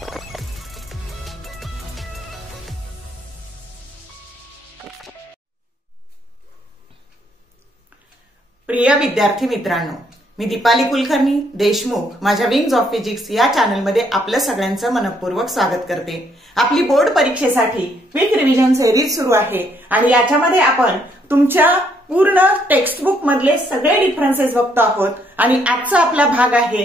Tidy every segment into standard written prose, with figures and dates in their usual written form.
प्रिय विद्यार्थी मित्रांनो, मी दीपाली कुलकर्णी देशमुख माझ्या विंग्स ऑफ फिजिक्स या चॅनलमध्ये आपलं सगळ्यांचं मनपूर्वक स्वागत करते। आपली बोर्ड परीक्षेसाठी क्विक रिव्हिजन सिरीज सुरू आहे आणि याच्यामध्ये आपण तुमच्या पूर्ण टेक्स्टबुक मधले सगळे डिफरन्सेस बघतो आहोत आणि आजचा आपला भाग आहे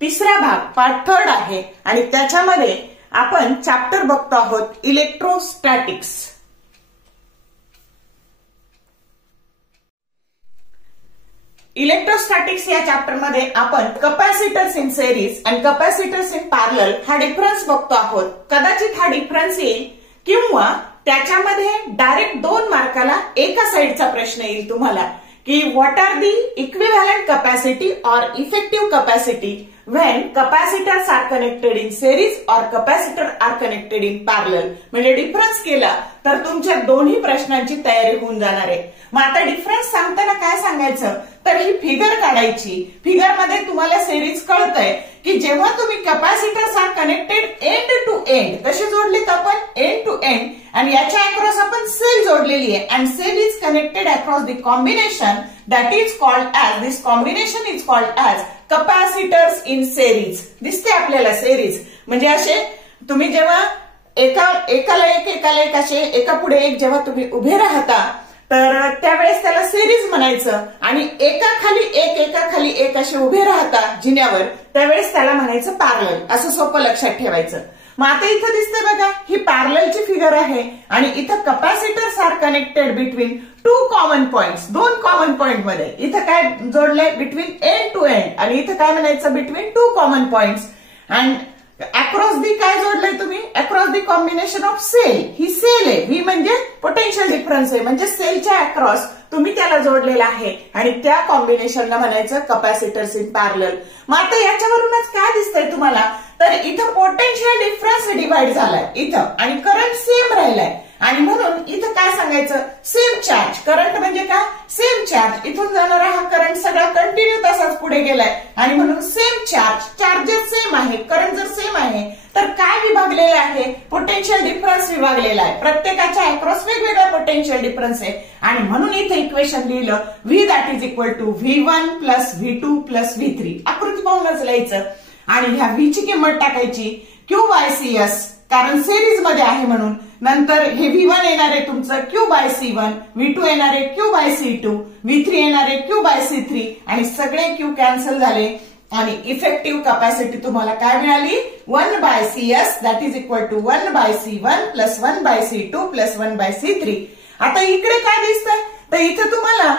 तिसरा भाग, पार्ट 3 आहे आणि त्याच्यामध्ये आपण चॅप्टर बघतो आहोत इलेक्ट्रोस्टॅटिक्स। इलेक्ट्रोस्टॅटिक्स या चॅप्टर मध्ये आपण कॅपॅसिटर्स इन सिरीज आणि कॅपॅसिटर्स इन पॅरलल हा डिफरन्स बघतो आहोत। कदाचित हा डिफरन्स येईल किंवा त्याच्यामध्ये डायरेक्ट 2 मार्काला एका साइडचा प्रश्न येईल तुम्हाला की what are the equivalent capacity और effective capacity when capacitors are connected in series or capacitor are connected in parallel। म्हणजे डिफरन्स केला तर तुमच्या दोन्ही प्रश्नांची तयारी होऊन जाणार आहे। मग आता डिफरन्स सांगताना काय सांगायचं तर ही फिगर काढायची। फिगर मध्ये तुम्हाला सिरीज कळतंय की जेव्हा तुम्ही capacitors are connected end to end कसे जोडलेत आपण एंड टू एंड आणि याच्या अक्रॉस आपण सेल जोडलेली आहे and cell is connected across the combination that is called as this combination is called as capacitors in series. दिसते आपल्याला सिरीज म्हणजे असे तुम्ही जेव्हा एकाला एक असे एका पुढे एक जेव्हा तुम्ही उभे राहता तर त्यावेळेस त्याला सिरीज म्हणायचं आणि एका खाली एक असे उभे राहता जिन्यावर त्यावेळेस त्याला म्हणायचं पॅरलल। असं सोपं लक्षात ठेवायचं। मग आता इथं दिसते बघा ही पॅरललची फिगर आहे आणि इथं capacitors are connected between 2 common points. 2 common point मध्ये इथं काय जोडलंय बिटवीन एंड टू एंड आणि इथं काय म्हणायचं between 2 common points and across the काय जोडलंय तुम्ही across the combination of cell. ही सेल आहे, व्ही म्हणजे पोटेन्शियल डिफरन्स आहे म्हणजे सेलच्या अक्रॉस तुम्ही त्याला जोडलेला आहे आणि त्या कॉम्बिनेशनला म्हणायचं कॅपॅसिटर्स इन पॅरलल। मग आता याच्यावरूनच काय दिसतंय तुम्हाला तर इथं पोटेन्शियल डिफरन्स डिवाइड झालाय इथं आणि करंट सेम राहिलाय आणि म्हणून इथं काय सांगायचं सेम चार्ज। करंट म्हणजे काय सेम चार्ज, इथून जाणारा हा करंट सगळा कंटिन्यू तसाच पुढे गेलाय आणि म्हणून सेम चार्ज, चार्जेस सेम आहे, करंट जर सेम आहे तर काय विभागलेलं आहे पोटेन्शियल डिफरन्स विभागलेला आहे। प्रत्येकाच्या अक्रॉस वेगवेगळा पोटेन्शियल डिफरन्स आहे आणि म्हणून इथे इक्वेशन लिहिलं V that is equal to V1 plus V2 plus V3। आकृती पाहूनच लिहायचं आणि ह्या V ची किंमत टाकायची Q बाय CS कारण सिरीज मध्ये आहे म्हणून। नंतर हे V1 येणार आहे तुमचं Q बाय C1, V2 येणार आहे Q बाय C2, V3 येणार आहे Q बाय C3 आणि सगळे Q कॅन्सल झाले आणि इफेक्टिव्ह कॅपॅसिटी तुम्हाला काय मिळाली 1 by CS that is equal to 1 by C1 plus 1 by C2 plus 1 by C3। आता इकडे काय दिसतंय तर इथे तुम्हाला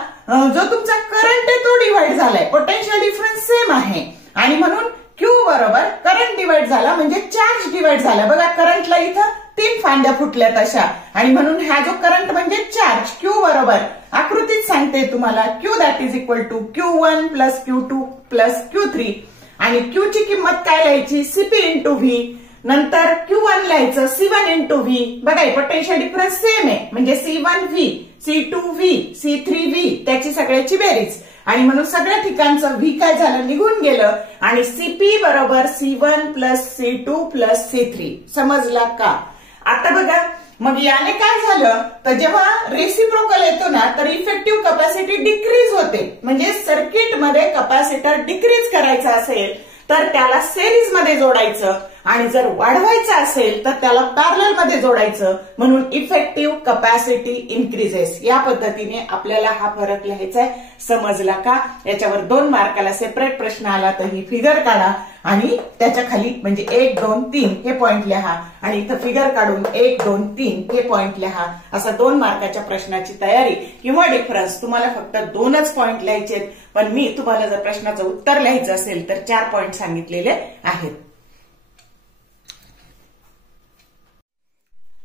जो तुमचा करंट आहे तो डिवाइड झालाय, पोटेन्शियल डिफरन्स सेम आहे आणि म्हणून Q बरोबर करंट डिवाइड झाला म्हणजे चार्ज डिवाइड झाला। बघा करंटला इथं 3 फांद्या फुटल्या तशा आणि म्हणून हा जो करंट म्हणजे चार्ज Q बरोबर आकृतीत सांगते तुम्हाला Q that is equal to Q1 plus Q2 plus Q3 आणि Q ची किंमत काय लिहायची CP इंटू V नंतर Q1 लिहायचं C1 इंटू V। बघा पोटेन्शियल डिफरन्स सेम आहे म्हणजे C1V C2V C3V त्याची सगळ्याची बेरीज आणि म्हणून सगळ्या ठिकाणचं V काय झालं निघून गेलं आणि CP बरोबर C1 plus C2 plus C3। समजला का? आता बघा मग याने काय झालं तर जेव्हा रेसिप्रोकल येतो ना तर इफेक्टिव्ह कॅपॅसिटी डिक्रीज होते म्हणजे सर्किट मध्ये कॅपॅसिटर डिक्रीज करायचा असेल तर त्याला सिरीज मध्ये जोडायचं आणि जर वाढवायचं असेल तर त्याला पॅरलल मध्ये जोडायचं म्हणून इफेक्टिव्ह कॅपॅसिटी इन्क्रीजेस। या पद्धतीने आपल्याला हा फरक लिहायचा आहे। समजला का? याच्यावर 2 मार्काला सेपरेट प्रश्न आला तर ही फिगर काढा आणि त्याच्या खाली म्हणजे 1 2 3 हे पॉइंट लिहा आणि इथं फिगर काढून 1 2 3 हे पॉइंट लिहा। असा 2 मार्काच्या प्रश्नाची तयारी किंवा डिफरन्स तुम्हाला फक्त 2च पॉइंट लिहायचे पण मी तुम्हाला जर प्रश्नाचं उत्तर लिहायचं असेल तर 4 पॉइंट सांगितलेले आहेत।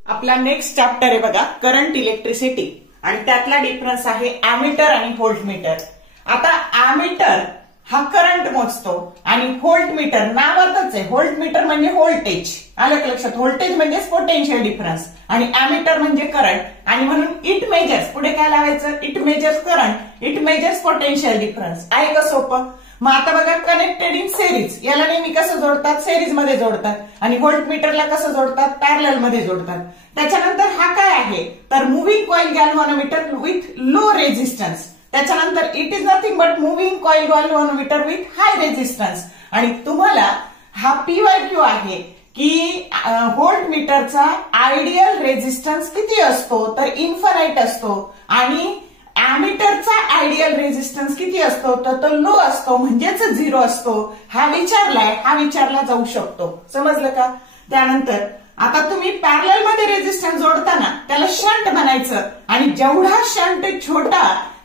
आपला नेक्स्ट चॅप्टर आहे बघा करंट इलेक्ट्रिसिटी आणि त्यातला डिफरन्स आहे अॅमीटर आणि व्होल्टमीटर। आता अॅमीटर हा करंट मोजतो आणि व्होल्टमीटर नावातच आहे, व्होल्टमीटर म्हणजे व्होल्टेज। आलं का लक्षात? व्होल्टेज म्हणजे पोटेन्शियल डिफरन्स आणि अॅमीटर म्हणजे करंट आणि म्हणून इट मेजर्स पुढे काय लावायचं it measures current it measures potential difference. आहे का सोपं? मग आता बघा कनेक्टेड इन सेरीज, याला नेहमी कसं जोडतात, सेरीज मध्ये जोडतात, आणि व्होल्टमीटरला कसं जोडतात, पॅरलल मध्ये जोडतात. त्याच्यानंतर हा काय आहे तर moving coil galvanometer with low resistance. त्याच्यानंतर it is nothing but moving coil galvanometer with high resistance. आणि तुम्हाला हा PYQ आहे की व्होल्टमीटरचा आयडियल रेझिस्टन्स किती असतो तर इन्फानाइट असतो, आणि अॅमीटरचा आयडियल रेझिस्टन्स किती असतो तर तो लो असतो, म्हणजेच 0 असतो. हा विचारला जाऊ शकतो. समजलं का? त्यानंतर आता तुम्ही पॅरलल मध्ये रेझिस्टन्स जोडताना त्याला शंट म्हणायचं, आणि जेवढा शंट छोटा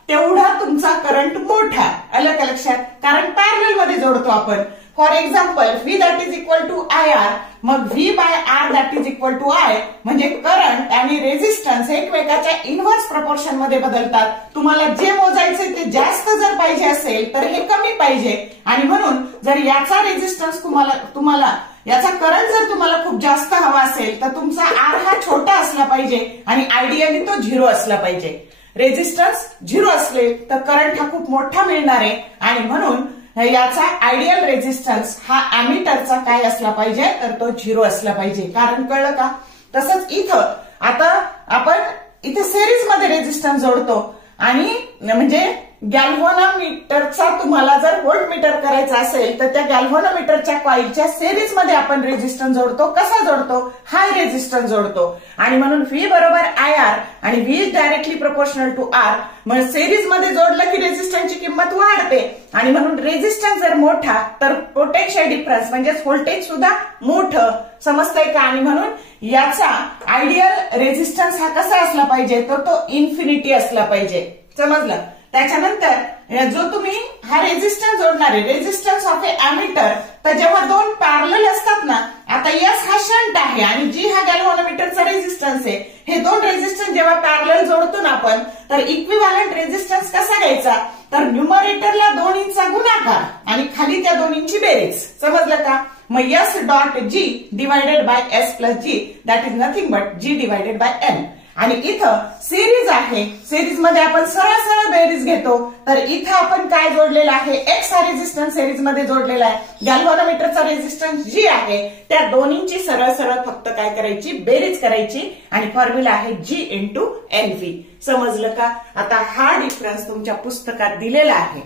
तेवढा तुमचा करंट मोठा. आलं का लक्षात? कारण पॅरलल मध्ये जोडतो आपण. For example V that is equal to IR, मग V by R that is equal to I, म्हणजे करंट आणि रेझिस्टन्स एकमेकाच्या इनव्हर्स प्रपोर्शन मध्ये बदलतात. तुम्हाला जे मोजायचे ते जास्त जर पाहिजे असेल तर हे कमी पाहिजे, आणि म्हणून जर याचा रेझिस्टन्स तुम्हाला याचा करंट जर तुम्हाला खूप जास्त हवा असेल तर तुमचा R हा छोटा असला पाहिजे, आणि आयडियली तो 0 असला पाहिजे. रेझिस्टन्स 0 असले तर करंट हा खूप मोठा मिळणार आहे, आणि म्हणून याचा आयडियल रेझिस्टन्स हा अॅमीटरचा काय असला पाहिजे तर तो 0 असला पाहिजे. कारण कळलं का? तसंच इथं आता आपण इथे सेरीज मध्ये रेझिस्टन्स जोडतो, आणि म्हणजे गॅल्व्हॅनोमीटरचा तुम्हाला जर व्होल्टमीटर करायचा असेल तर त्या गॅल्व्हॅनोमीटरच्या कॉइलच्या सेरीज मध्ये आपण रेझिस्टन्स जोडतो. कसा जोडतो? हाय रेझिस्टन्स जोडतो, आणि म्हणून V बरोबर IR, आणि V is directly proportional to R. मग सेरीज मध्ये जोडलं की रेझिस्टन्सची किंमत वाढते, आणि म्हणून रेझिस्टन्स जर मोठा तर पोटेन्शियल डिफरन्स म्हणजेच व्होल्टेज सुद्धा मोठं. समजतंय का? आणि म्हणून याचा आयडियल रेझिस्टन्स हा कसा असला पाहिजे तर तो इन्फिनिटी असला पाहिजे. समजलं? त्याच्यानंतर जो तुम्ही हा रेझिस्टन्स जोडणार आहे, रेझिस्टन्स ऑफ ए अॅमीटर, तर जेव्हा दोन पॅरलल असतात ना, आता S हा शंट आहे आणि G हा गॅल्व्हॅनोमीटरचा रेझिस्टन्स आहे. हे दोन रेझिस्टन्स जेव्हा पॅरलल जोडतो ना आपण, तर इक्विव्हॅलंट रेझिस्टन्स कसा घ्यायचा तर न्यूमरेटरला दोन्हींचा गुणाकार आणि खाली त्या दोन्हींची बेरीज. समजलं का? मग S dot G divided by S plus G that is nothing but G divided by N. आणि इथं सिरीज आहे, सिरीज मध्ये आपण सरळ सरळ बेरीज घेतो, तर इथं आपण काय जोडलेलं आहे, X हा रेझिस्टन्स सिरीज मध्ये जोडलेला आहे, गॅल्व्हॅनोमीटरचा रेझिस्टन्स G आहे, त्या दोन्हींची सरळ सरळ फक्त काय करायची, बेरीज करायची, आणि फॉर्म्युला आहे G इंटू NV. समजलं का? आता हा डिफरन्स तुमच्या पुस्तकात दिलेला आहे.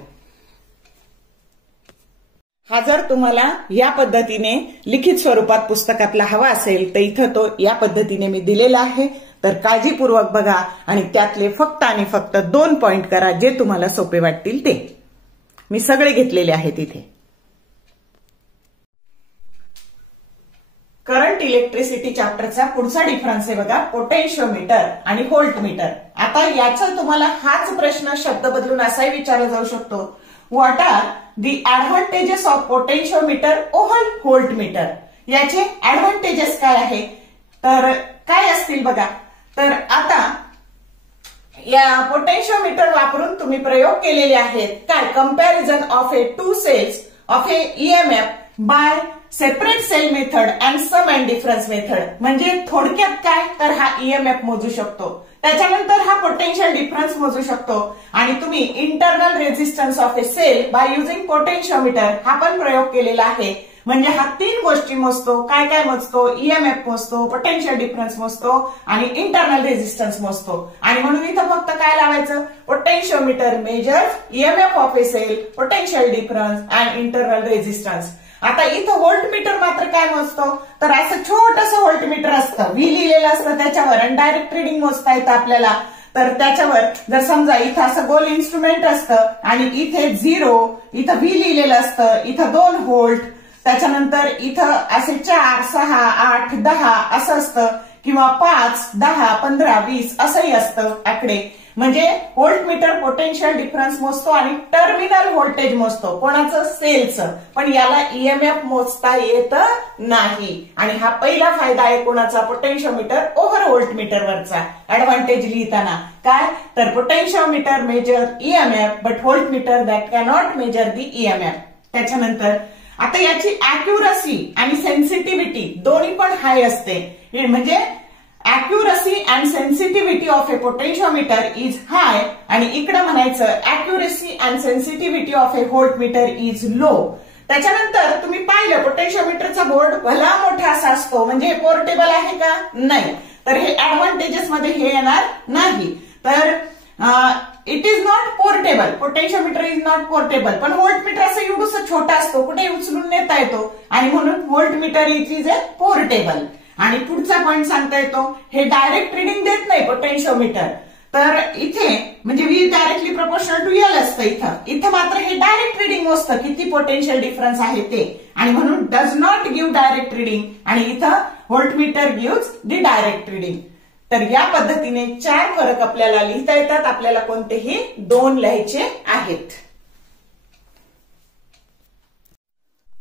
हा जर तुम्हाला या पद्धतीने लिखित स्वरूपात पुस्तकातला हवा असेल तर इथं तो या पद्धतीने मी दिलेला आहे. तर काळजीपूर्वक बघा आणि त्यातले फक्त आणि फक्त 2 पॉइंट करा जे तुम्हाला सोपे वाटतील ते. मी सगळे घेतलेले आहेत इथे. करंट इलेक्ट्रिसिटी चॅप्टरचा पुढचा डिफरन्स आहे बघा, पोटेन्शिओमीटर आणि व्होल्टमीटर. आता याचा तुम्हाला हाच प्रश्न शब्द बदलून असाही विचारला जाऊ शकतो, what are the advantages of potentiometer over voltmeter. याचे ऍडव्हान्टेजेस काय आहे तर काय असतील बघा. तर आता या पोटेन्शिओमीटर वापरून तुम्ही प्रयोग केलेले आहेत. काय? Comparison of a 2 cells of a EMF by separate cell method and sum and difference method. म्हणजे थोडक्यात काय तर हा EMF मोजू शकतो, त्याच्यानंतर हा पोटेन्शियल डिफरन्स मोजू शकतो, आणि तुम्ही internal resistance of a cell by using potentiometer हा पण प्रयोग केलेला आहे. म्हणजे हा 3 गोष्टी मोजतो. काय काय मोजतो? EMF मोजतो, पोटेन्शियल डिफरन्स मोजतो आणि इंटरनल रेझिस्टन्स मोजतो. आणि म्हणून इथं फक्त काय लावायचं, potentiometer measures EMF of a cell, potential difference and internal resistance. आता इथं व्होल्टमीटर मात्र काय मोजतो तर असं छोटंसं व्होल्टमीटर असतं, V लिहिलेलं असतं त्याच्यावर, आणि डायरेक्ट रिडिंग मोजता येतं आपल्याला. तर त्याच्यावर जर समजा इथं असं गोल इन्स्ट्रुमेंट असतं आणि इथे 0, इथं V लिहिलेलं असतं, इथं 2 व्होल्ट, त्याच्यानंतर इथं असे 4, 6, 8, 10 असं असतं, किंवा 5, 10, 15, 20 असंही असतं आकडे. म्हणजे व्होल्टमीटर पोटेन्शियल डिफरन्स मोजतो आणि टर्मिनल व्होल्टेज मोजतो. कोणाचं? सेलचं. पण याला EMF मोजता येत नाही. आणि हा पहिला फायदा आहे कोणाचा? Potentiometer over व्होल्टमीटरवरचा. ऍडव्हान्टेज लिहिताना काय तर potentiometer measure EMF but voltmeter that cannot measure the EMF. त्याच्यानंतर आता याची अॅक्युरसी आणि सेन्सिटिव्हिटी दोन्ही पण हाय असते. म्हणजे accuracy and sensitivity of a potentiometer is high आणि इकडे म्हणायचं accuracy and sensitivity of a voltmeter is low. त्याच्यानंतर तुम्ही पाहिलं पोटेन्शिओमीटरचा बोर्ड भला मोठा असा असतो, म्हणजे हे पोर्टेबल आहे का? नाही. तर हे ऍडव्हान्टेजेस मध्ये हे येणार नाही. तर it is not portable. Potentiometer is not portable. पण व्होल्टमीटर असं एवढंसं छोटा असतो, कुठे उचलून नेता येतो आणि म्हणून व्होल्टमीटर इज ए पोर्टेबल. आणि पुढचा पॉईंट सांगता येतो, हे डायरेक्ट रिडिंग देत नाही पोटेन्शिओमीटर. तर इथे म्हणजे V directly proportional to L असतं. इथं मात्र हे डायरेक्ट रिडिंग मोजतं किती पोटेन्शियल डिफरन्स आहे ते, आणि म्हणून does not give direct reading. आणि इथं voltmeter gives the direct reading. तर या पद्धतीने 4 फरक आपल्याला लिहिता येतात. आपल्याला कोणतेही 2 लिहायचे आहेत.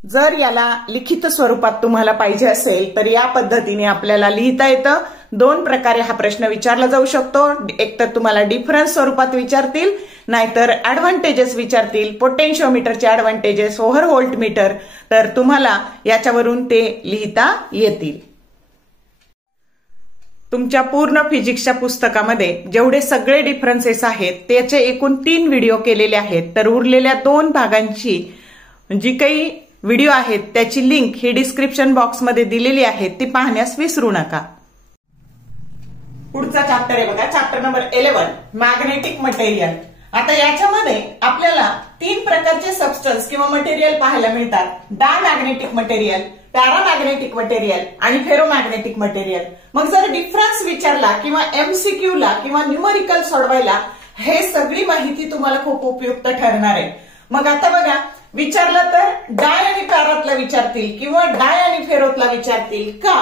जर याला लिखित स्वरूपात तुम्हाला पाहिजे असेल तर या पद्धतीने आपल्याला लिहिता येतं. 2 प्रकारे हा प्रश्न विचारला जाऊ शकतो. एक तर तुम्हाला डिफरन्स स्वरूपात विचारतील, नाहीतर ऍडव्हान्टेजेस विचारतील. पोटेन्शिओमीटरचे ऍडव्हान्टेजेस ओव्हर व्होल्टमीटर, तर तुम्हाला याच्यावरून ते लिहिता येतील. तुमच्या पूर्ण फिजिक्सच्या पुस्तकामध्ये जेवढे सगळे डिफरन्सेस आहेत त्याचे एकूण 3 व्हिडिओ केलेले आहेत. तर उरलेल्या 2 भागांची जी काही व्हिडिओ आहेत त्याची लिंक ही डिस्क्रिप्शन बॉक्समध्ये दिलेली आहे, ती पाहण्यास विसरू नका. पुढचा चॅप्टर आहे बघा, चॅप्टर नंबर 11 मॅग्नेटिक मटेरियल. आता याच्यामध्ये आपल्याला 3 प्रकारचे सबस्टन्स किंवा मटेरियल पाहायला मिळतात. डायमॅग्नेटिक मटेरियल, पॅरामॅग्नेटिक मटेरियल आणि फेरोमॅग्नेटिक मटेरियल. मग जर डिफरन्स विचारला किंवा एमसीक्यू ला किंवा न्यूमरिकल सोडवायला हे सगळी माहिती तुम्हाला खूप उपयुक्त ठरणार आहे. मग आता बघा, विचारलं तर डाय आणि पॅरातला विचारतील किंवा डाय आणि फेरोतला विचारतील का?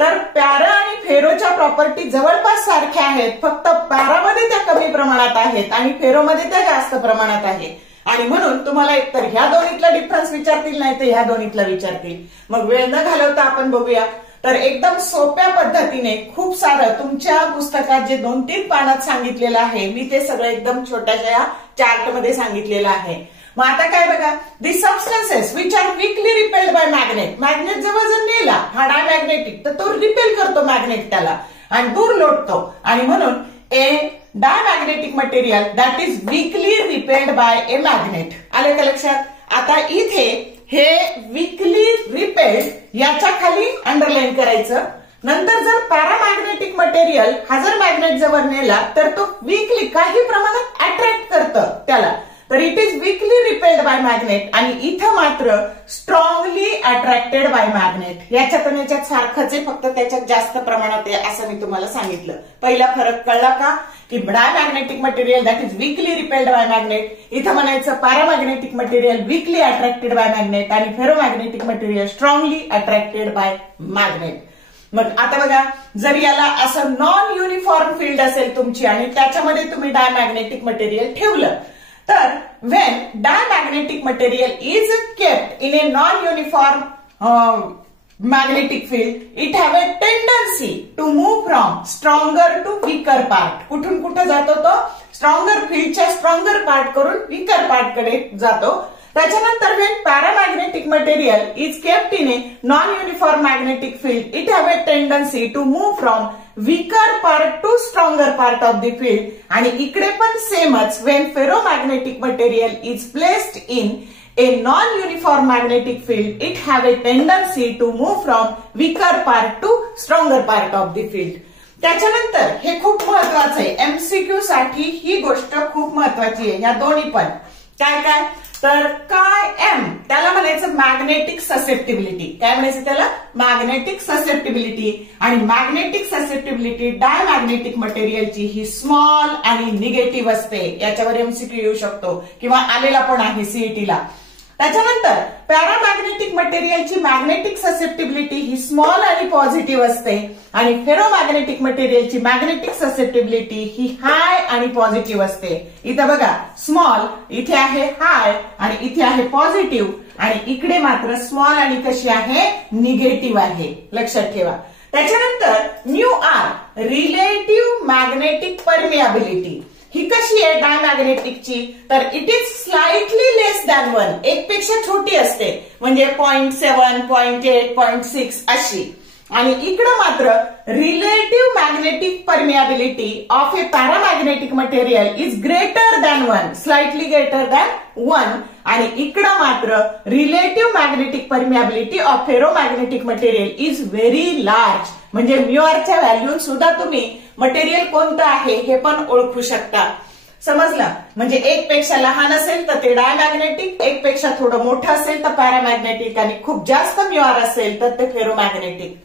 तर पॅरा आणि फेरोच्या प्रॉपर्टी जवळपास सारख्या आहेत, फक्त पॅरामध्ये त्या कमी प्रमाणात आहेत आणि फेरोमध्ये त्या जास्त प्रमाणात आहेत. आणि म्हणून तुम्हाला एकतर ह्या दोन्हीतला डिफरन्स विचारतील, नाही तर ह्या दोन्हीतला विचारतील. मग वेळ न घालवता आपण बघूया. तर एकदम सोप्या पद्धतीने खूप सारं तुमच्या पुस्तकात जे 2-3 पानात सांगितलेलं आहे, मी ते सगळं एकदम छोट्याशा चार्टमध्ये सांगितलेलं आहे. मग आता काय बघा, the substances which are weakly repelled by magnet. Magnet जवळ जर नेला हा डायमॅग्नेटिक तर तो रिपेल करतो मॅग्नेट त्याला आणि दूर लोटतो. आणि म्हणून a diamagnetic material that is weakly repelled by a magnet. आले का लक्षात? आता इथे हे वीकली रिपेल्ड याच्या खाली अंडरलाईन करायचं. नंतर जर पॅरामॅग्नेटिक मटेरियल हा जर मॅग्नेट जवळ नेला तर तो वीकली काही प्रमाणात अट्रॅक्ट करतं त्याला, तर it is weakly repelled by magnet. आणि इथं मात्र स्ट्रॉंगली अट्रॅक्टेड बाय मॅग्नेट. याच्यात आणि याच्यात सारखंच आहे, फक्त त्याच्यात जास्त प्रमाणात आहे असं मी तुम्हाला सांगितलं. पहिला फरक कळला का? की diamagnetic material that is weakly repelled by magnet. इथं म्हणायचं paramagnetic material weakly attracted by magnet आणि ferromagnetic material strongly attracted by magnet. मग आता बघा, जर याला असं नॉन युनिफॉर्म फील्ड असेल तुमची आणि त्याच्यामध्ये तुम्ही डायमॅग्नेटिक मटेरियल ठेवलं, तर when diamagnetic material is kept in a non-uniform magnetic field, it have a tendency to move from stronger to weaker part. कुठून कुठे जातो तो? स्ट्रॉंगर फील्डच्या स्ट्रॉंगर पार्ट करून वीकर पार्ट कडे जातो. त्याच्यानंतर when paramagnetic material is kept in a non-uniform magnetic field, it have a tendency to move from weaker part to stronger part of the field. आणि इकडे पण सेमच, when ferromagnetic material is placed in a non-uniform magnetic field, it have a tendency to move from weaker part to stronger part of the field. त्याच्यानंतर हे खूप महत्वाचं आहे, MCQ साठी ही गोष्ट खूप महत्वाची आहे. या दोन्ही पण काय काय, तर काय एम त्याला म्हणायचं मॅग्नेटिक ससेप्टिबिलिटी. काय म्हणायचं त्याला? Magnetic susceptibility. आणि मॅग्नेटिक ससेप्टिबिलिटी डायमॅग्नेटिक मटेरियलची ही स्मॉल आणि निगेटिव्ह असते. याच्यावर एमसीक्यू येऊ शकतो किंवा आलेला पण आहे सीईटीला. त्याच्यानंतर पॅरामॅग्नेटिक मटेरियलची मॅग्नेटिक ससेप्टिबिलिटी ही स्मॉल आणि पॉझिटिव्ह असते आणि फेरोमॅग्नेटिक मटेरियलची मॅग्नेटिक ससेप्टिबिलिटी ही हाय आणि पॉझिटिव्ह असते. इथं बघा, स्मॉल इथे आहे हाय आणि इथे आहे पॉझिटिव्ह आणि इकडे मात्र स्मॉल आणि कशी आहे? निगेटिव्ह आहे. लक्षात ठेवा. त्याच्यानंतर mu r relative magnetic permeability ही कशी आहे डायमॅग्नेटिकची? तर it is slightly less than 1, 1 पेक्षा छोटी असते, म्हणजे 0.7, 0.8, 0.6 अशी. आणि इकडं मात्र relative magnetic permeability of A paramagnetic material is greater than 1, slightly greater than 1. आणि इकडं मात्र relative magnetic permeability of ferromagnetic material is very large. म्हणजे म्यूआरच्या व्हॅल्यू सुद्धा तुम्ही मटेरियल कोणतं आहे हे पण ओळखू शकता. समजलं? म्हणजे एक पेक्षा लहान असेल तर ते डायमॅग्नेटिक, एक पेक्षा थोडं मोठं असेल तर पॅरामॅग्नेटिक, आणि खूप जास्त म्यूआर असेल तर ते फेरोमॅग्नेटिक.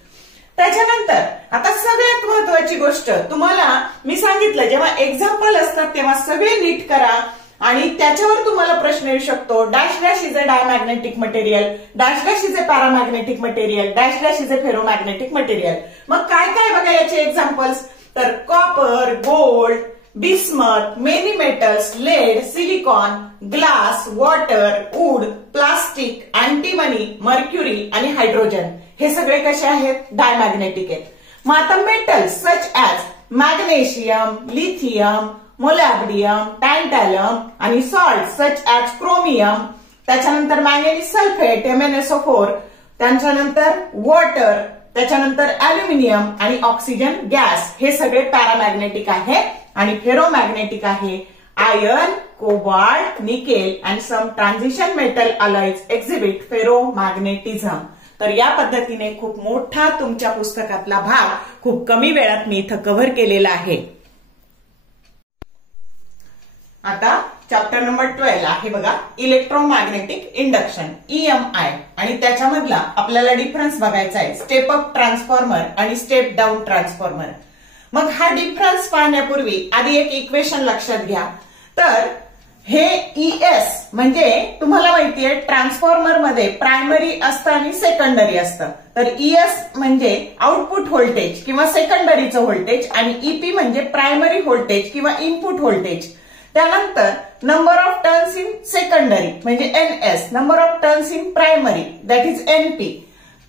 त्याच्यानंतर आता सगळ्यात महत्वाची गोष्ट तुम्हाला मी सांगितलं, जेव्हा एक्झाम्पल असतात तेव्हा सगळे नीट करा आणि त्याच्यावर तुम्हाला प्रश्न येऊ शकतो. Dash dash is a diamagnetic material, dash dash is a paramagnetic material, dash dash is a ferromagnetic material. मग काय काय बघा याचे एक्झाम्पल्स. तर copper, gold, bismuth, many metals, lead, silicon, glass, water, wood, plastic, antimony, mercury आणि hydrogen हे सगळे कसे आहेत? डायमॅग्नेटिक आहेत. मग आता metals such as magnesium, lithium, molybdenum, tantalum आणि सॉल्ट सच ऍज क्रोमियम, त्याच्यानंतर मॅंगनीज सल्फेट MnSO4, त्याच्यानंतर वॉटर, त्याच्यानंतर अल्युमिनियम आणि ऑक्सिजन गॅस हे सगळे पॅरामॅग्नेटिक आहे. आणि फेरोमॅग्नेटिक आहे iron, cobalt, nickel and some transition metal alloys exhibit ferromagnetism. तर या पद्धतीने खूप मोठा तुमच्या पुस्तकातला भाग खूप कमी वेळात मी इथं कव्हर केलेला आहे. आता चॅप्टर नंबर 12 आहे बघा, इलेक्ट्रोमॅग्नेटिक इंडक्शन EMI. आणि त्याच्यामधला आपल्याला डिफरन्स बघायचा आहे स्टेप अप ट्रान्सफॉर्मर आणि स्टेप डाऊन ट्रान्सफॉर्मर. मग हा डिफरन्स पाहण्यापूर्वी आधी एक इक्वेशन लक्षात घ्या. तर हे ES म्हणजे तुम्हाला माहितीये ट्रान्सफॉर्मर मध्ये प्रायमरी असतं आणि सेकंडरी असतं. तर ES म्हणजे आउटपुट व्होल्टेज किंवा सेकंडरीचं व्होल्टेज आणि EP म्हणजे प्रायमरी व्होल्टेज किंवा इनपुट व्होल्टेज. त्यानंतर number of turns in secondary म्हणजे NS, number of turns in primary that is NP,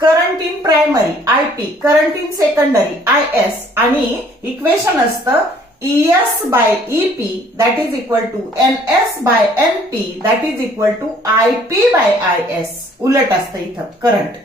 current in primary IP, current in secondary IS आणि equation असतं ES by EP that is equal to NS by NP that is equal to IP by IS. उलट असतं इथं current.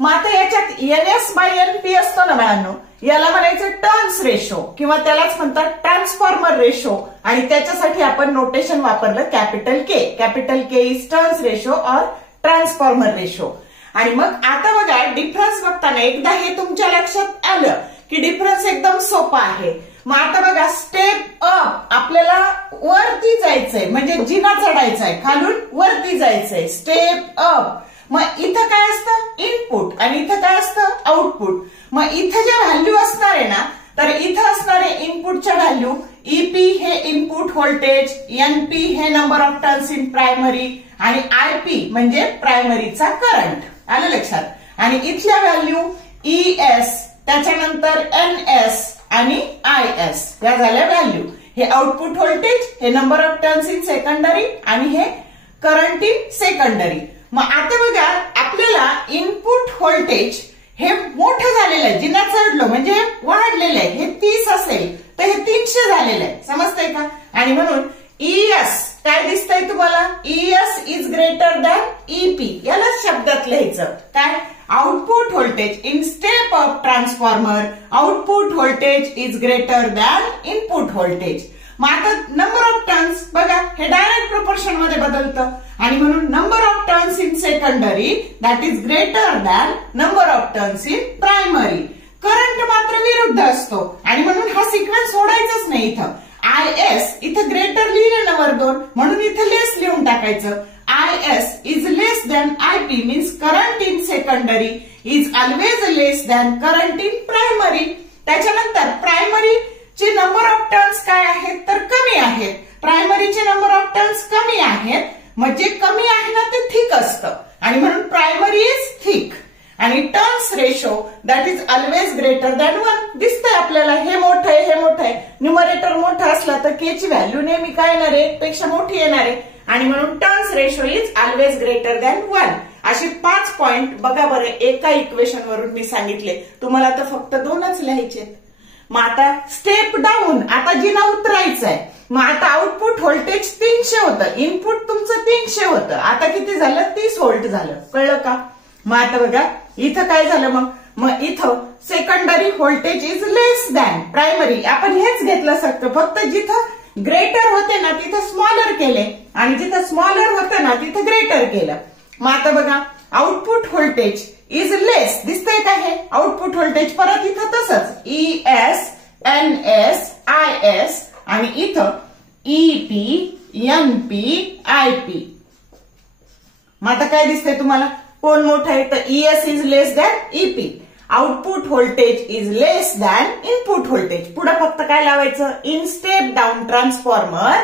मग आता याच्यात NS by NP असतो ना बाळांनो, याला म्हणायचं टर्न्स रेशो किंवा त्यालाच म्हणतात ट्रान्सफॉर्मर रेशो. आणि त्याच्यासाठी आपण नोटेशन वापरलं capital K. Capital K is turns ratio or transformer ratio. आणि मग आता बघा डिफरन्स बघताना एकदा हे तुमच्या लक्षात आलं की डिफरन्स एकदम सोपा आहे. मग आता बघा स्टेप अप आपल्याला वरती जायचंय म्हणजे जिना चढायचाय, खालून वरती जायचंय, स्टेप अप. मग इथं काय असतं? इनपुट आणि इथं काय असतं? आउटपुट. मग इथं ज्या व्हॅल्यू असणार आहे ना, तर इथं असणारे इनपुटच्या व्हॅल्यू EP हे इनपुट व्होल्टेज, NP हे number of turns in primary आणि IP म्हणजे प्रायमरीचा करंट. आलं लक्षात? आणि इथल्या व्हॅल्यू ES, त्याच्यानंतर NS आणि IS या झाल्या व्हॅल्यू. हे आउटपुट व्होल्टेज, हे number of turns in secondary आणि हे करंट इन सेकंडरी. मग आता बघा आपल्याला इनपुट व्होल्टेज हे मोठं झालेलं आहे, जिना चढलो म्हणजे वाढलेलं आहे. हे 30 असेल तर हे 300 झालेलं आहे. समजतंय का? आणि म्हणून ES काय दिसतंय तुम्हाला? ES is greater than EP. याला शब्दात लिहायचं काय? Output voltage in step up transformer, output voltage is greater than input voltage. मग आता नंबर ऑफ टर्न्स बघा हे डायरेक्ट प्रोपोर्शन मध्ये बदलतं आणि म्हणून number of turns in secondary that is greater than number of turns in primary. Current मात्र विरुद्ध असतो आणि म्हणून हा सिक्वेन्स सोडायचाच नाही. इथं IS इथं ग्रेटर लिहिलं ना वर 2 म्हणून इथं लेस लिहून टाकायचं. IS is less than IP means current in secondary is always less than current in primary. त्याच्यानंतर प्रायमरी चे नंबर ऑफ टर्न्स काय आहेत तर कमी आहेत. प्रायमरीचे नंबर ऑफ टर्न्स कमी आहेत म्हणजे कमी आहे ना ते थिक असतं आणि म्हणून प्रायमरी इज थिक. आणि turns ratio that is always greater than 1 दिसतंय आपल्याला. हे मोठं आहे, हे मोठं आहे. न्यूमरेटर मोठं असलं तर K ची व्हॅल्यू नेहमी काय येणार आहे? 1 पेक्षा मोठी येणार आहे. आणि म्हणून turns ratio is always greater than 1. असे 5 पॉइंट बघा बरं एका इक्वेशन वरून मी सांगितले. तुम्हाला तर फक्त 2च लिहायचे. मग आता स्टेप डाऊन, आता जिना उतरायचं आहे. मग आता आउटपुट व्होल्टेज 300 होतं, इनपुट तुमचं 300 होतं. आता किती झालं? 30 व्होल्ट झालं. कळलं का? मग आता बघा इथं काय झालं? मग मग इथं secondary voltage is less than primary. आपण हेच घेतलं शकतो, फक्त जिथं ग्रेटर होते ना तिथं स्मॉलर केले आणि जिथं स्मॉलर होतं ना तिथं ग्रेटर केलं. मग आता बघा आउटपुट व्होल्टेज इज लेस दिसतंय का, हे आउटपुट व्होल्टेज परत इथं तसंच ES NS IS आणि इथं EP NP IP. मग आता काय दिसतंय तुम्हाला, कोण मोठं आहे तर ES is less than EP. Output voltage is less than input voltage. पुढे फक्त काय लावायचं, in step down transformer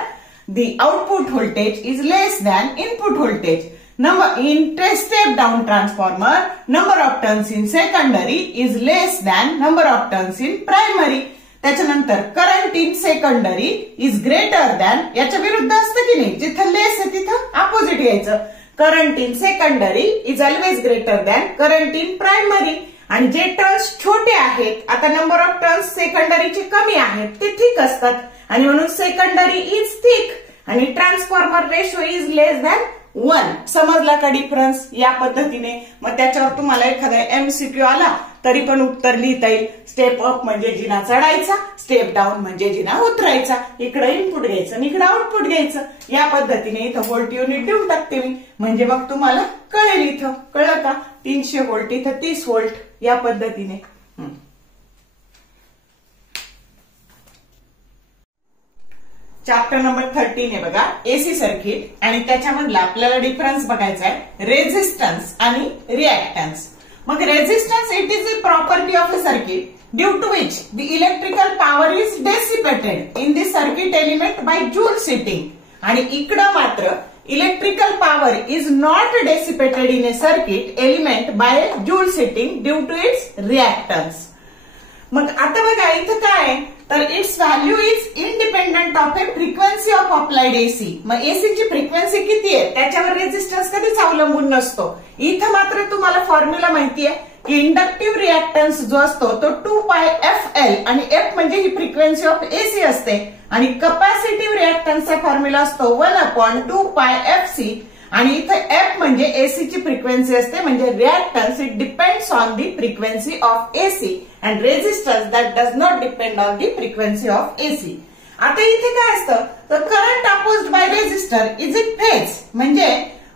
the output voltage is less than input voltage. In step down transformer, number of turns in secondary is less than number of turns in primary. त्याच्यानंतर current in secondary is greater than, याच्या विरुद्ध असतं की नाही, जिथं लेस आहे तिथं opposite यायचं. Current in secondary is always greater than current in primary. आणि जे टर्न्स छोटे आहेत, आता नंबर ऑफ टर्न्स सेकंडरीचे कमी आहेत ते थिक असतात आणि म्हणून सेकंडरी इज थिक आणि transformer ratio is less than 1. समजला का डिफरन्स या पद्धतीने. मग त्याच्यावर तुम्हाला एखादा MCQ आला तरी पण उत्तर लिहिता येईल. स्टेप अप म्हणजे जिना चढायचा, स्टेप डाऊन म्हणजे जिना उतरायचा. इकडे इनपुट घ्यायचं आणि इकडे आउटपुट घ्यायचं. या पद्धतीने इथं व्होल्ट युनिट देऊन टाकते मी, म्हणजे मग तुम्हाला कळेल. इथं कळलं का, 300 व्होल्ट इथं 30 व्होल्ट या पद्धतीने. चॅप्टर नंबर 13 आहे बघा, एसी सर्किट. आणि त्याच्यामधला आपल्याला डिफरन्स बघायचा आहे रेझिस्टन्स आणि रिएक्टन्स. मग resistance it is a property of a circuit due to which the electrical power is dissipated in the circuit element by joule heating. आणि इकडं मात्र electrical power is not dissipated in a circuit element by joule heating due to its reactance. मग आता बघा इथं काय तर its value is independent of a frequency of applied AC. मग एसीची फ्रिक्वेन्सी किती आहे त्याच्यावर रेझिस्टन्स कधीच अवलंबून नसतो. इथं मात्र तुम्हाला फॉर्म्युला माहिती आहे की इंडक्टिव्ह रिएक्टन्स जो असतो तो 2πfL आणि F म्हणजे ही फ्रिक्वेन्सी ऑफ एसी असते आणि कपॅसिटिव्ह रिएक्टन्सचा फॉर्म्युला असतो 1/2πfC आणि इथं F म्हणजे एसीची फ्रिक्वेन्सी असते, म्हणजे reactance it depends on the frequency of AC and resistance that does not depend on the frequency of AC. आता इथे काय असतं तर current opposed by resistor is in phase, म्हणजे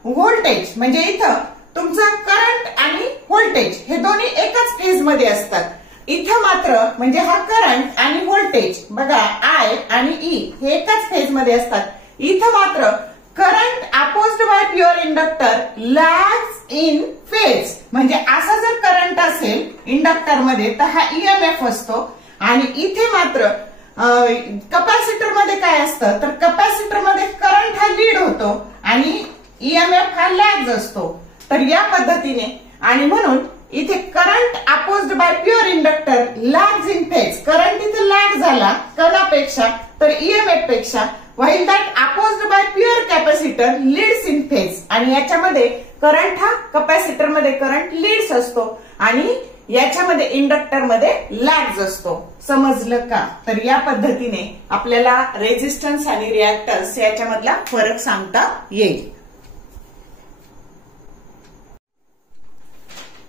व्होल्टेज म्हणजे इथं तुमचा करंट आणि व्होल्टेज हे दोन्ही एकाच फेज मध्ये असतात. इथं मात्र म्हणजे हा करंट आणि व्होल्टेज बघा I आणि E हे एकाच फेज मध्ये असतात. इथं मात्र current opposed by pure inductor lags in phase, म्हणजे असा जर करंट असेल इंडक्टर मध्ये तर हा EMF असतो आणि इथे मात्र कपॅसिटर मध्ये काय असतं तर कपॅसिटर मध्ये करंट हा लीड होतो आणि EMF हा लॅग्स असतो. तर या पद्धतीने आणि म्हणून इथे current opposed by pure inductor lags in phase, current इथे लॅग झाला कणापेक्षा तर EMF पेक्षा, while that opposed by pure capacitor leads in phase. आणि याच्यामध्ये करंट हा कपॅसिटर मध्ये करंट लीड्स असतो आणि याच्यामध्ये इंडक्टर मध्ये लॅग्स असतो. समजलं का? तर या पद्धतीने आपल्याला रेझिस्टन्स आणि रिएक्टन्स याच्यामधला फरक सांगता येईल.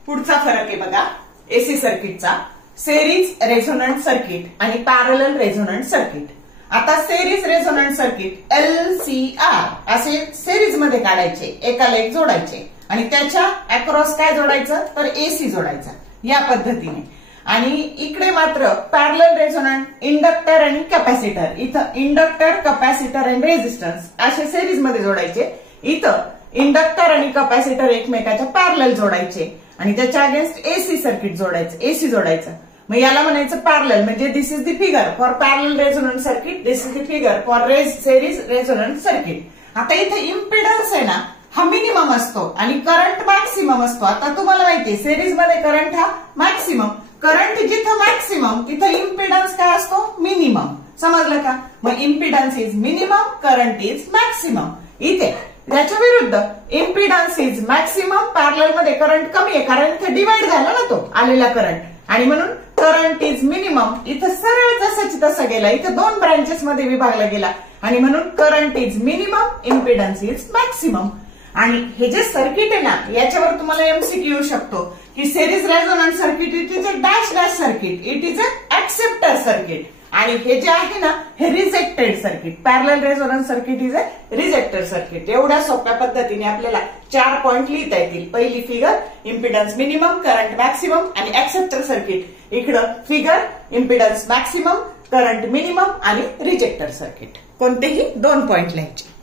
पुढचा फरक आहे बघा एसी सर्किटचा, सेरीज रेझोनंट सर्किट आणि पॅरलल रेझोनंट सर्किट. आता सेरीज रेझोनंट सर्किट LCR असे सेरीज मध्ये काढायचे, एकाला एक जोडायचे आणि त्याच्या अक्रॉस काय जोडायचं तर एसी जोडायचा या पद्धतीने. आणि इकडे मात्र पॅरलल रेझोनंट इंडक्टर आणि कॅपॅसिटर, इथं इंडक्टर कॅपॅसिटर आणि रेझिस्टन्स असे सेरीज मध्ये जोडायचे. इथं इंडक्टर आणि कॅपॅसिटर एकमेकाच्या पॅरलल जोडायचे आणि त्याच्या अगेन्स्ट एसी सर्किट जोडायचं, एसी जोडायचं. मग याला म्हणायचं पॅरलल, म्हणजे this is the figure for parallel resonant circuit, this is the figure for series resonant circuit. आता इथे इम्पिडन्स आहे ना हा मिनिमम असतो आणि करंट मॅक्सिमम असतो. आता तुम्हाला माहितीये सेरीज मध्ये करंट हा मॅक्सिमम, करंट जिथं मॅक्सिमम तिथं इम्पिडन्स काय असतो मिनिमम. समजलं का? मग impedance is minimum, current is maximum. इथे याच्या विरुद्ध इम्पिडन्स इज मॅक्सिमम, पॅरलल मध्ये करंट कमी आहे कारण इथे डिवाइड झाला ना तो आलेला करंट आणि म्हणून करंट इज मिनिमम. इथं सरळ जसाची तसा गेला, इथं दोन ब्रांचेस मध्ये विभागला गेला आणि म्हणून current is minimum, impedance is maximum. आणि हे जे सर्किट आहे ना याच्यावर तुम्हाला MCQ येऊ शकतो की series resonance circuit it is a dash dash circuit, it is a acceptor circuit, आणि हे जे आहे ना हे rejected circuit. Parallel resonance circuit is a rejected circuit. एवढ्या सोप्या पद्धतीने आपल्याला 4 पॉइंट लिहिता येतील. पहिली figure impedance minimum, current maximum आणि ऍक्सेप्टर सर्किट. इकडं figure impedance maximum, current minimum आणि रिजेक्टर सर्किट. कोणतेही 2 पॉइंट लिहायचे.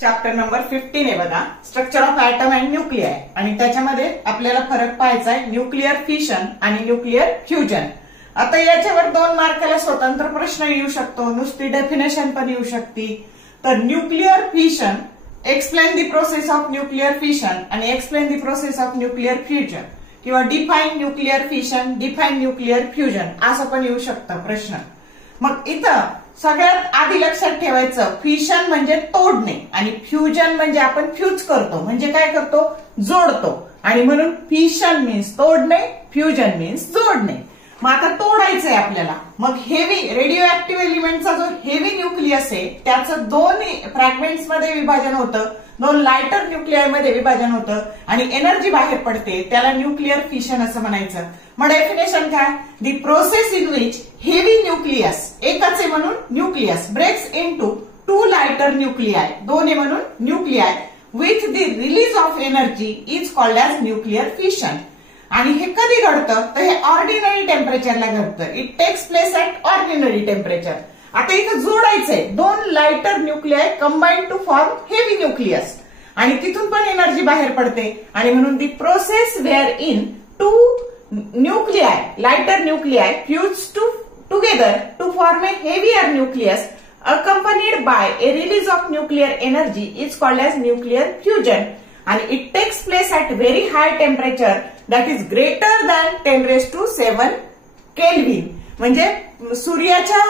चॅप्टर नंबर 15 आहे बघा, स्ट्रक्चर ऑफ ऍटम अँड न्यूक्लिआय, आणि त्याच्यामध्ये आपल्याला फरक पाहायचा आहे न्यूक्लिअर फिशन आणि न्यूक्लिअर फ्युजन. आता याच्यावर 2 मार्काला स्वतंत्र प्रश्न येऊ शकतो, नुसती डेफिनेशन पण येऊ शकते. तर nuclear fission, explain the process of nuclear fission आणि explain the process of nuclear fusion, किंवा define nuclear fission, define nuclear fusion, असं पण येऊ शकतं प्रश्न. मग इथं सगळ्यात आधी लक्षात ठेवायचं, फिशन म्हणजे तोडणे आणि फ्युजन म्हणजे आपण फ्यूज करतो, म्हणजे काय करतो, जोडतो. आणि म्हणून फिशन मीन्स तोडणे, फ्युजन मीन्स जोडणे. मग आता तोडायचंय आपल्याला. मग हेवी रेडिओ ऍक्टिव्ह एलिमेंटचा जो हेवी न्यूक्लियस आहे त्याचं 2 फ्रॅगमेंट्स मध्ये विभाजन होतं, 2 लायटर न्यूक्लिआय मध्ये विभाजन होतं आणि एनर्जी बाहेर पडते, त्याला न्यूक्लिअर फिशन असं म्हणायचं. मग डेफिनेशन काय, the process in which heavy nucleus, एकच आहे म्हणून nucleus, breaks into 2 lighter nuclei, 2 आहे म्हणून nuclei, with the release of energy is called as nuclear fission. आणि हे कधी घडतं, तर हे ऑर्डिनरी टेम्परेचरला घडतं. It takes place at ordinary temperature. आता इथं जोडायचंय 2 lighter nuclei combine to form heavy nucleus, आणि तिथून पण एनर्जी बाहेर पडते. आणि म्हणून the process wear in 2 nuclei, lighter nuclei fused together to form a heavier nucleus accompanied by a release of nuclear energy is called as nuclear fusion, and it takes place at very high temperature that is greater than 10⁷ Kelvin. म्हणजे सूर्याच्या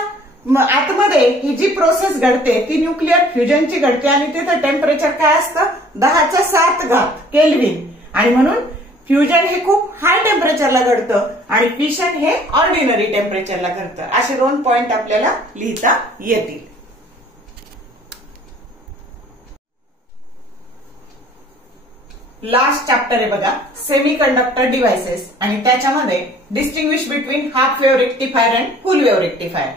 आतमध्ये ही जी process घडते ती nuclear फ्युजनची घडते, आणि तिथं temperature काय असतं 10⁷ केल्विन. आणि म्हणून फ्युजन हे खूप हाय टेम्परेचरला घडतं आणि फिशन हे ऑर्डिनरी टेम्परेचरला घडतं. असे 2 पॉइंट आपल्याला लिहिता येतील. लास्ट चॅप्टर आहे बघा, सेमी कंडक्टर डिव्हाइसेस, आणि त्याच्यामध्ये distinguish between half wave rectifier and full wave rectifier.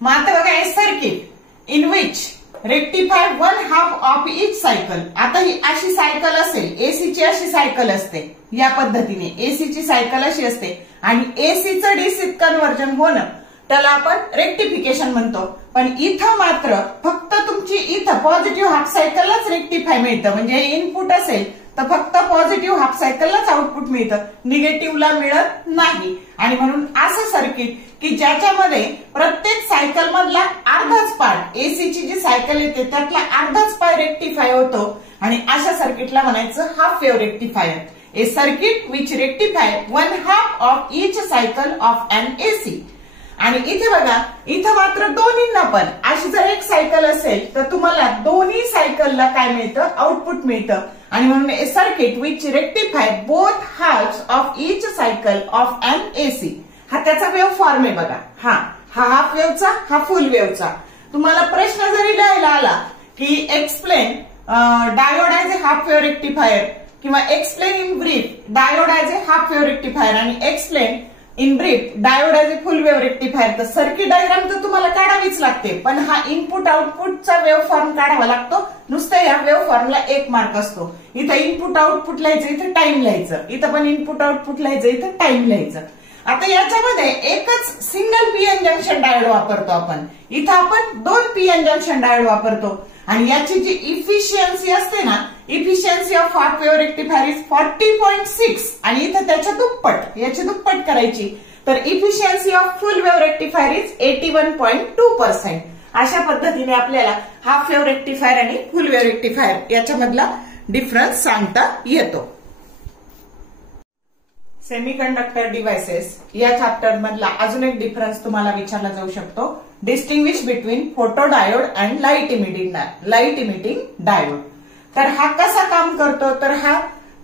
मग आता बघा हे circuit in which rectify 1/2 of each cycle. आता ही अशी सायकल असेल, एसीची अशी सायकल असते, या पद्धतीने एसीची सायकल अशी असते, आणि एसीचं डीसीत कन्व्हर्जन होणं त्याला आपण रेक्टिफिकेशन म्हणतो. पण इथं मात्र फक्त तुमची इथं पॉझिटिव्ह हाफ सायकललाच रेक्टिफाय मिळतं, म्हणजे इनपुट असेल तर फक्त पॉझिटिव्ह हाफ सायकललाच आउटपुट मिळतं, निगेटिव्हला मिळत नाही. आणि म्हणून असं सर्किट की ज्याच्यामध्ये प्रत्येक सायकल मधला अर्धाच पार्ट, एसीची जी सायकल येते त्यातला अर्धाच पार्ट रेक्टिफाय होतो, आणि अशा सर्किटला म्हणायचं half wave rectifier. A circuit which rectify 1/2 of each cycle of an AC. आणि इथे बघा, इथं मात्र दोन्हींना पण अशी जर एक सायकल असेल तर तुम्हाला दोन्ही सायकलला काय मिळतं, आउटपुट मिळतं. आणि म्हणून a circuit which rectify both halfs of each cycle of an AC. हा त्याचा वेव्ह फॉर्म आहे बघा. हा हाफ वेव्हचा, हा फुल वेव्हचा. तुम्हाला प्रश्न जरी लिहायला आला की explain diode as a half wave rectifier, किंवा explain in brief diode as a half wave rectifier, आणि explain in brief diode as a full wave rectifier, तर सर्किट डायग्राम तर तुम्हाला काढावीच लागते. पण हा इनपुट आउटपुटचा वेव्ह फॉर्म काढावा लागतो. नुसतं या वेव्ह फॉर्मला 1 मार्क असतो. इथं इनपुट आउटपुट लिहायचं, इथं टाइम लिहायचं, इथं पण इनपुट आउटपुट लिहायचं, इथं टाइम लिहायचं. आता याच्यामध्ये एकच सिंगल पीएन जंक्शन डायोड वापरतो आपण. इथं आपण 2 पीएन जंक्शन डायोड वापरतो, आणि याची जी इफिशियन्सी असते ना, efficiency of half wave rectifier is 40.6, आणि इथं त्याच्या दुप्पट, याची दुप्पट करायची तर efficiency of full wave rectifier is 81.2%. अशा पद्धतीने आपल्याला हाफ वेव्ह रेक्टिफायर आणि फुल वेव्ह रेक्टिफायर याच्यामधला डिफरन्स सांगता येतो. सेमीकंडक्टर डिव्हाइसेस या चॅप्टर मधला अजून एक डिफरन्स तुम्हाला विचारला जाऊ शकतो, distinguish between photo diode and light emitting diode. तर हा कसा काम करतो, तर हा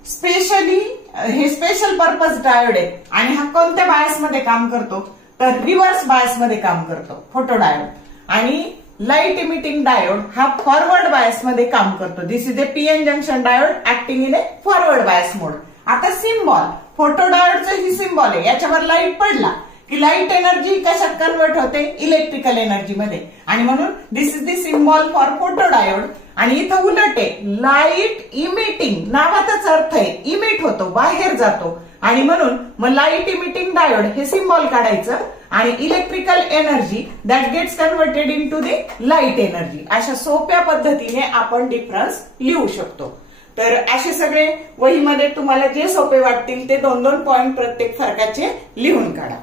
स्पेशल पर्पज डायोड आहे, आणि हा कोणत्या बायस मध्ये काम करतो, तर रिव्हर्स बायस मध्ये काम करतो फोटो डायोड. आणि लाईट इमिटिंग डायोड हा फॉरवर्ड बायस मध्ये काम करतो. This is a PN junction diode acting in a forward bias mode. आता सिम्बॉल, फोटो डायोडचं ही सिम्बॉल आहे. याच्यावर लाईट पडला की लाईट एनर्जी कशात कन्वर्ट होते? इलेक्ट्रिकल एनर्जी मध्ये. आणि म्हणून this is the symbol for photo diode. आणि इथं उलट आहे, लाईट इमिटिंग, नावाचाच अर्थ आहे इमिट होतो, बाहेर जातो. आणि म्हणून मग लाईट इमिटिंग डायोड हे सिम्बॉल काढायचं आणि electrical energy that gets converted into the light energy. अशा सोप्या पद्धतीने आपण डिफरन्स लिहू शकतो. तर असे सगळे वहीमध्ये तुम्हाला जे सोपे वाटतील ते 2-2 पॉइंट प्रत्येक फरकाचे लिहून काढा.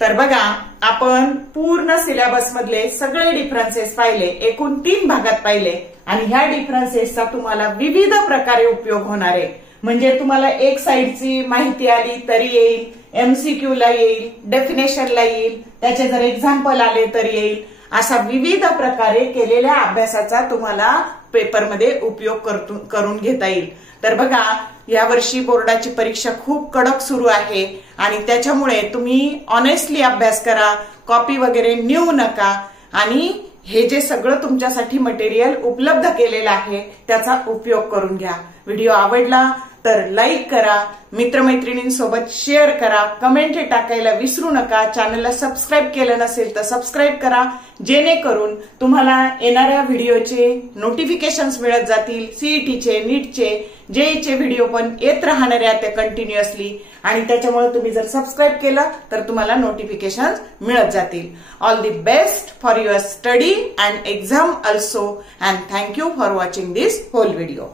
तर बघा, आपण पूर्ण सिलेबस मधले सगळे डिफरन्सेस पाहिले, एकूण 3 भागात पाहिले. आणि ह्या डिफरन्सेसचा तुम्हाला विविध प्रकारे उपयोग होणार आहे. म्हणजे तुम्हाला एक साइडची माहिती आली तरी येईल, एमसीक्यू ला येईल, डेफिनेशनला येईल, त्याचे जर एक्झाम्पल आले तर येईल. अशा विविध प्रकारे केलेल्या अभ्यासाचा तुम्हाला पेपरमध्ये उपयोग करून घेता येईल. तर बघा, यावर्षी बोर्डाची परीक्षा खूप कडक सुरू आहे आणि त्याच्यामुळे तुम्ही ऑनेस्टली अभ्यास करा, कॉपी वगैरे नेऊ नका. आणि हे जे सगळं तुमच्यासाठी मटेरियल उपलब्ध केलेलं आहे त्याचा उपयोग करून घ्या. व्हिडिओ आवडला तर लाईक करा, मित्रमैत्रिणींसोबत शेअर करा, कमेंट टाकायला विसरू नका. चॅनलला सबस्क्राईब केलं नसेल तर सबस्क्राईब करा, जेणेकरून तुम्हाला येणाऱ्या व्हिडिओचे नोटिफिकेशन्स मिळत जातील. सीईटीचे, नीटचे, जेईचे व्हिडिओ पण येत राहणार आहे ते कंटिन्युअसली. आणि त्याच्यामुळे तुम्ही जर सबस्क्राईब केलं तर तुम्हाला नोटिफिकेशन्स मिळत जातील. All the best for your study and exam also. And thank you for watching this whole video.